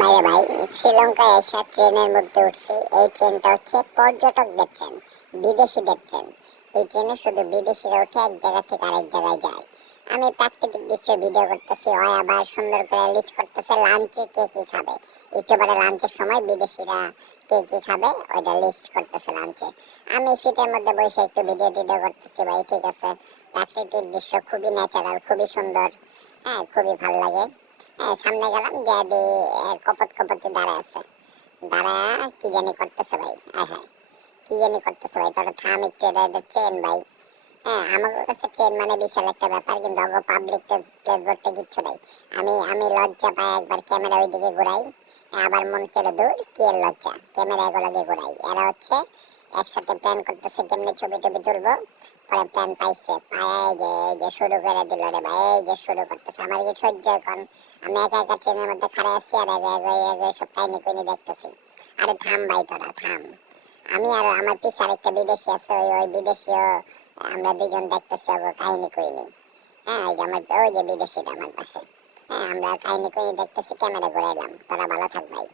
ভাইয়া ভাই, শ্রীলঙ্কায় এসে ট্রেনের মধ্যে উঠছি। এই ট্রেনটা হচ্ছে পর্যটকদের ট্রেন বিদেশিদের ট্রেন। এই ট্রেনে শুধু বিদেশিরা উঠে এক জায়গা থেকে আরেক জায়গায় যায়। আমি প্রাকৃতিক দৃশ্যের ভিডিও করতেছি ওই আবার সুন্দর করে লিস্ট করতেছে লাঞ্চে কে কি খাবে। একেবারে লাঞ্চের সময় বিদেশিরা কে কি খাবে, ওইটা লিস্ট করতেছে লাঞ্চে আমি সিটের মধ্যে বসে একটু ভিডিও টিডিও করতেছি ভাই, ঠিক আছে? প্রাকৃতিক দৃশ্য খুবই ন্যাচারাল খুবই সুন্দর। হ্যাঁ খুবই ভালো লাগে। সামনে গেলাম যা দি কপত দাঁড়া আছে। দাঁড়া কি জানি করতেছে ভাই হ্যাঁ হ্যাঁ কি জানি করতেছে ভাই, তোরা থাম একটু এটা ট্রেন ভাই। হ্যাঁ আমার কাছে ট্রেন মানে বিশাল একটা ব্যাপার, কিন্তু অগ পাবলিক প্লেস বলতে কিচ্ছু নাই। আমি আমি লজ্জা পাই একবার ক্যামেরা ওইদিকে ঘুরাই, আবার মন কেড়ে দূর কি লজ্জা? ক্যামেরা এগুলোকে ঘুরাই। এরা হচ্ছে একসাথে প্ল্যান করতেছে কেমনে ছবি টবি তুলবো। পরে প্ল্যান পাইছে, পায় যে শুরু করে দিল রে ভাই, এই যে শুরু করতেছে। আমার কি সহ্য এখন, আমি একা একা ট্রেনের মধ্যে খাড়া আছি আর এগে এগে এগে সব কাহিনি কইনি দেখতেছি। আরে থাম ভাই তোরা, থাম। আমি আর আমার পিছে আরেকটা বিদেশি আছে, ওই ওই বিদেশিও আমরা দুজন দেখতেছি ওগো কাহিনী কইনি হ্যাঁ ওই যে আমার, ওই যে বিদেশিটা আমার পাশে। হ্যাঁ আমরা কাহিনী কইনি দেখতেছি, ক্যামেরা ঘুরাইলাম। তোরা ভালো থাক ভাই।